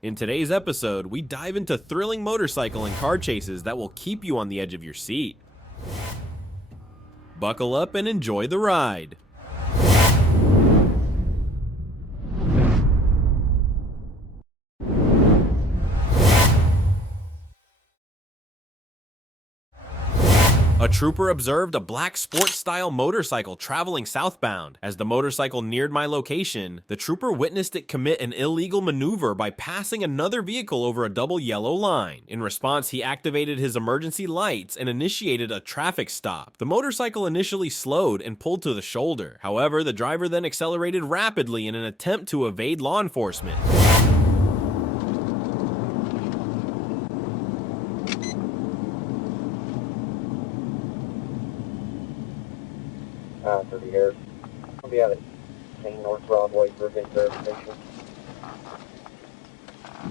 In today's episode, we dive into thrilling motorcycle and car chases that will keep you on the edge of your seat. Buckle up and enjoy the ride. A trooper observed a black sports-style motorcycle traveling southbound. As the motorcycle neared my location, the trooper witnessed it commit an illegal maneuver by passing another vehicle over a double yellow line. In response, he activated his emergency lights and initiated a traffic stop. The motorcycle initially slowed and pulled to the shoulder. However, the driver then accelerated rapidly in an attempt to evade law enforcement. For the air. I'll be out at St. North Broadway for a big verification.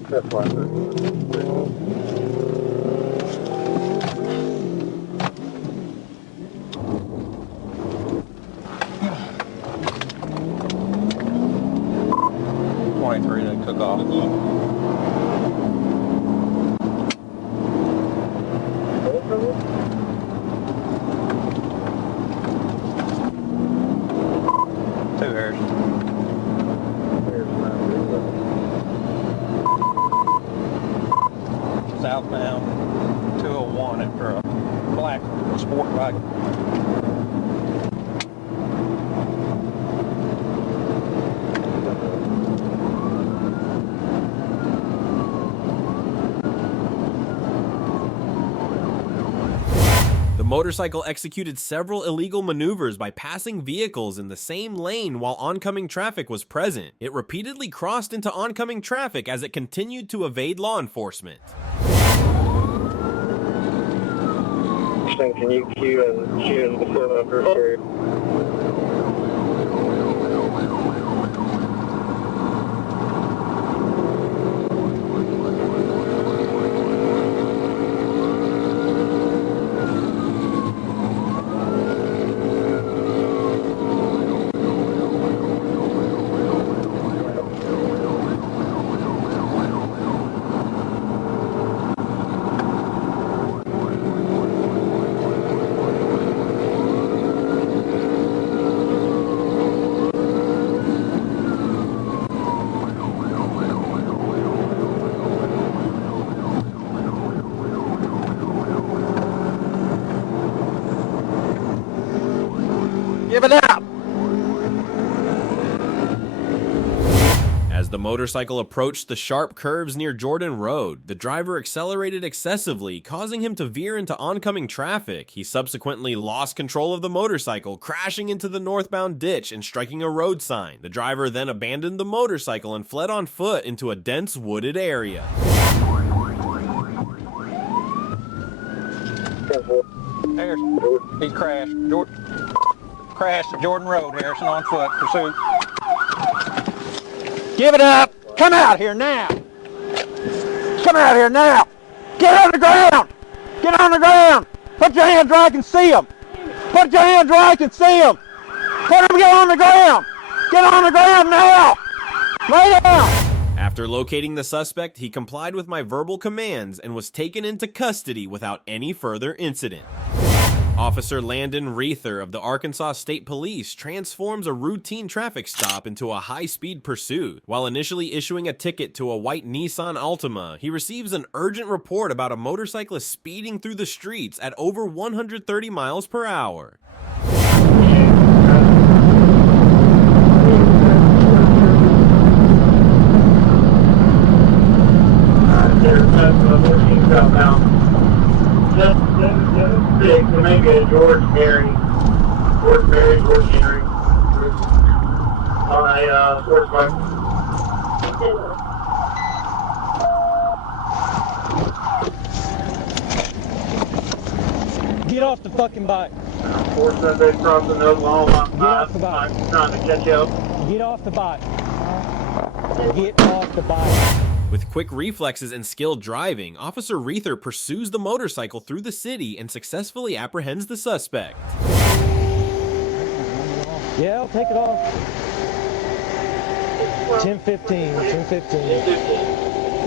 That's fine. 23, they took off. Southbound 201 after a black sport bike. The motorcycle executed several illegal maneuvers by passing vehicles in the same lane while oncoming traffic was present. It repeatedly crossed into oncoming traffic as it continued to evade law enforcement. Can you queue and shoot before the first period? Give it up! As the motorcycle approached the sharp curves near Jordan Road, the driver accelerated excessively, causing him to veer into oncoming traffic. He subsequently lost control of the motorcycle, crashing into the northbound ditch and striking a road sign. The driver then abandoned the motorcycle and fled on foot into a dense wooded area. Harrison, he crashed. Crashed at Jordan Road, Harrison, on foot, pursuit. Give it up! Come out here now! Come out here now! Get on the ground! Get on the ground! Put your hands where I can see them! Put your hands where I can see them! Put them, get on the ground! Get on the ground now! Lay down! After locating the suspect, he complied with my verbal commands and was taken into custody without any further incident. Officer Landon Reether of the Arkansas State Police transforms a routine traffic stop into a high-speed pursuit. While initially issuing a ticket to a white Nissan Altima, he receives an urgent report about a motorcyclist speeding through the streets at over 130 miles per hour. To make it George Henry on a sports bike. Get off the fucking bike. 4 Sunday crossing Oklahoma. Get off the bike. I'm trying to catch up. Get off the bike. Get off the bike. With quick reflexes and skilled driving, Officer Reether pursues the motorcycle through the city and successfully apprehends the suspect. Yeah, I'll take it off. 10-15, 10-15.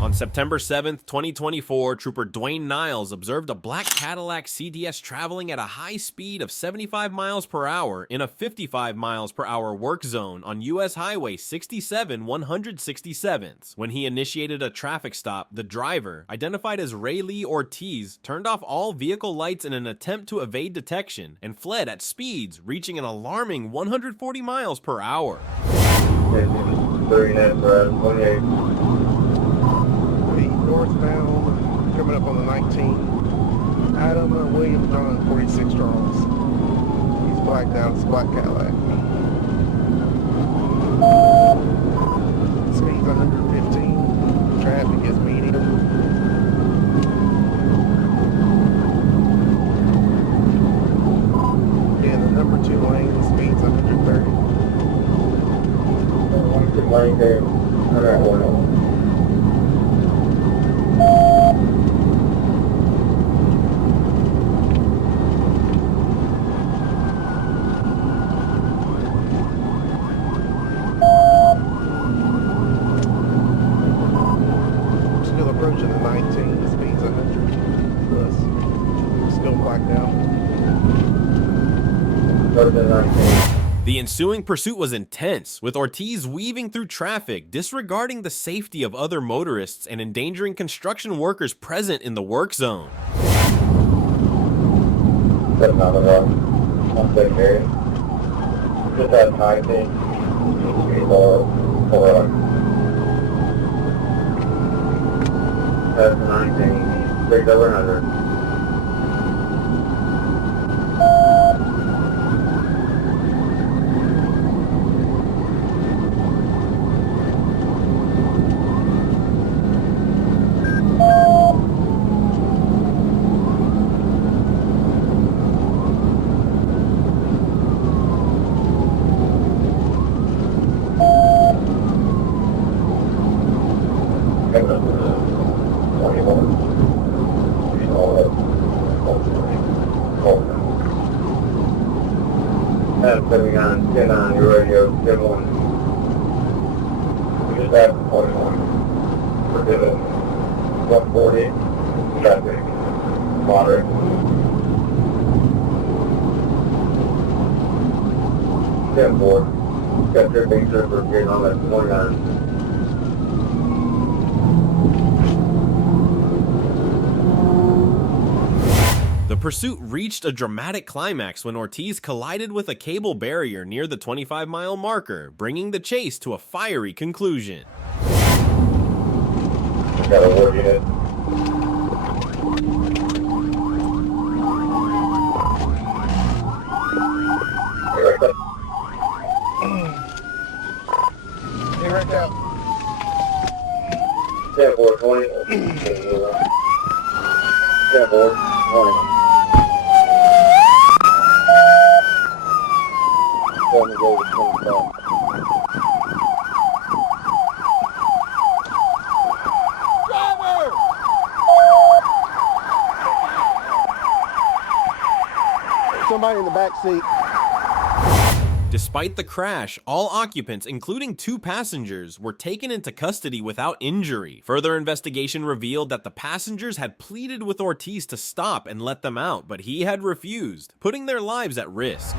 On September 7th, 2024, Trooper Dwayne Niles observed a black Cadillac CDS traveling at a high speed of 75 miles per hour in a 55 miles per hour work zone on US Highway 67 167th. When he initiated a traffic stop, the driver, identified as Ray Lee Ortiz, turned off all vehicle lights in an attempt to evade detection and fled at speeds reaching an alarming 140 miles per hour. 38. Northbound, coming up on the 19. Adam William John, 46 Charles. He's blacked out. It's a black Cadillac. Speed's 115. Traffic is medium. In the number 2 lane, the speed's 130. Lane there. Alright, still approaching the 19, the speed's 100 plus. Still blacked out. The ensuing pursuit was intense, with Ortiz weaving through traffic, disregarding the safety of other motorists and endangering construction workers present in the work zone. That's not a rock. I'll take care. Just that 19. That's 19. 6 over 100. Get on your radio, get one. We just have 41. Forgive it. 140. Traffic. Moderate. 10-4. Got your big tripper getting on that 29. The pursuit reached a dramatic climax when Ortiz collided with a cable barrier near the 25-mile marker, bringing the chase to a fiery conclusion. Got a war unit. Hey, right out. 10-4-20. 10-4-20. Let me go with 25. Somebody in the back seat. Despite the crash, all occupants, including 2 passengers, were taken into custody without injury. Further investigation revealed that the passengers had pleaded with Ortiz to stop and let them out, but he had refused, putting their lives at risk.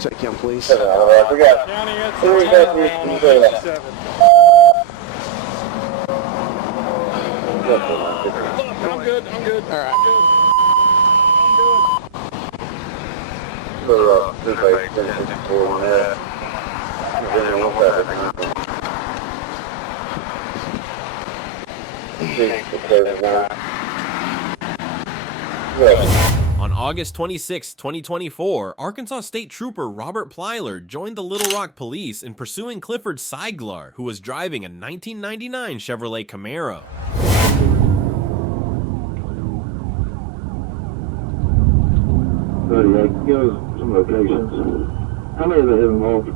Take him, please. We got County at 3 I'm good. I'm good. All right. On August 26, 2024, Arkansas State Trooper Robert Plyler joined the Little Rock Police in pursuing Clifford Seiglar, who was driving a 1999 Chevrolet Camaro. Give us some locations. How many of they have involved?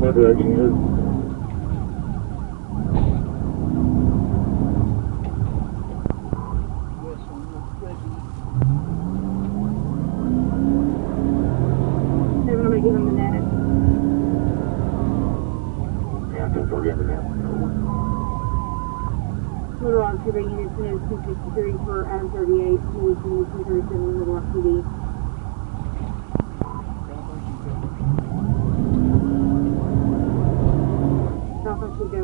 What direction is it? Motor on Cuban units is 263 for Adam 38, 237 Motor PD. South on Chico.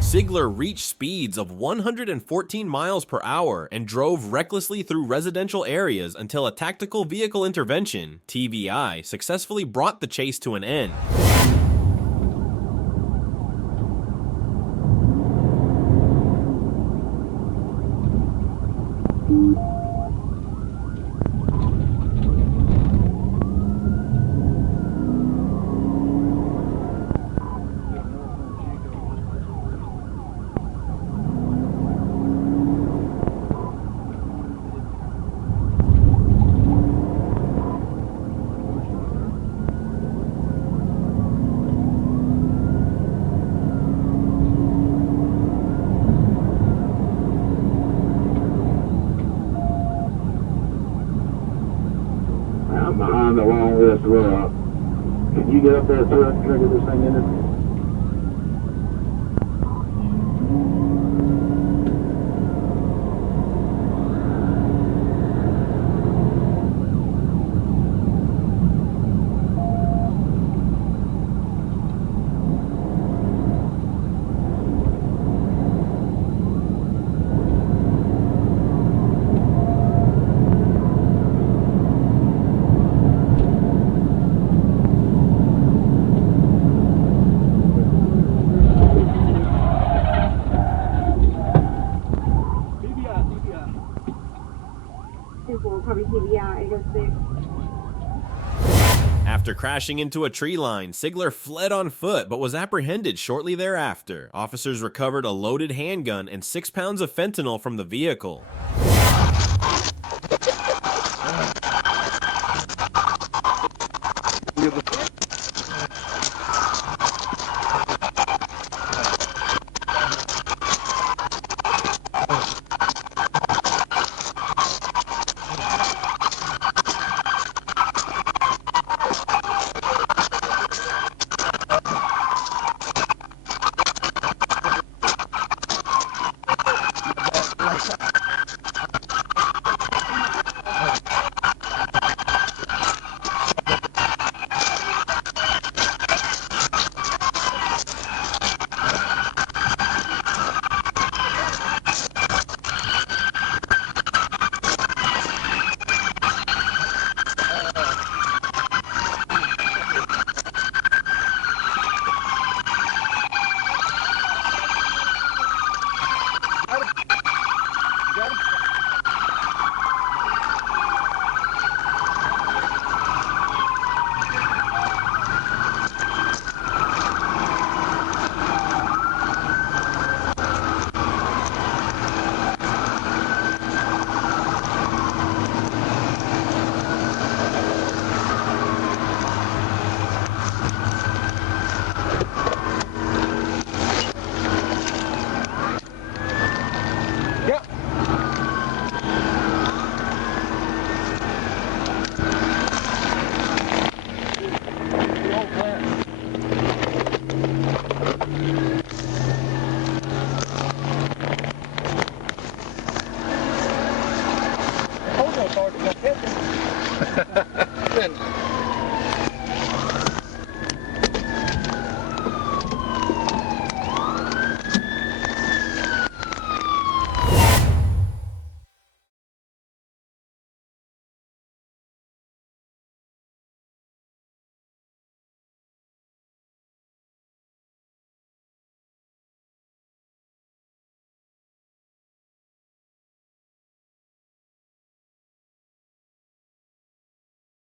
Sigler reached speeds of 114 miles per hour and drove recklessly through residential areas until a tactical vehicle intervention, TVI, successfully brought the chase to an end. I'm behind the long list rock. Can you get up there so I can trigger this thing in it? Probably TVI 806. After crashing into a tree line, Sigler fled on foot but was apprehended shortly thereafter. Officers recovered a loaded handgun and 6 pounds of fentanyl from the vehicle.